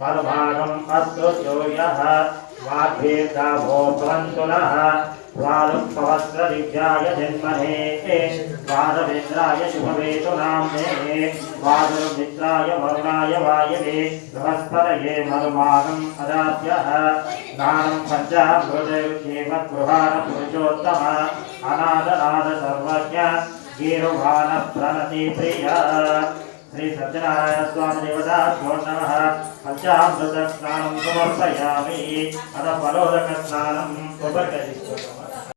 वनस्पतिरत् मधुभागम् अस्तु सूर्यः माभ्येर्गावो भवन्तु नः वारुत्पवस्त्रदिव्याय शुभवेतु नाम्ने वादुर्मित्राय वरुणाय वायवे। बृहस्पतये अदास्यः दानं अनादनाद सर्वज्ञ। प्रणति प्रिय। श्री सत्यनारायण स्वामी देवता नमः। పంచామృత స్నానం సమర్పయామి అత పరోదక స్నానం ఉపరికరిస్తున్నాం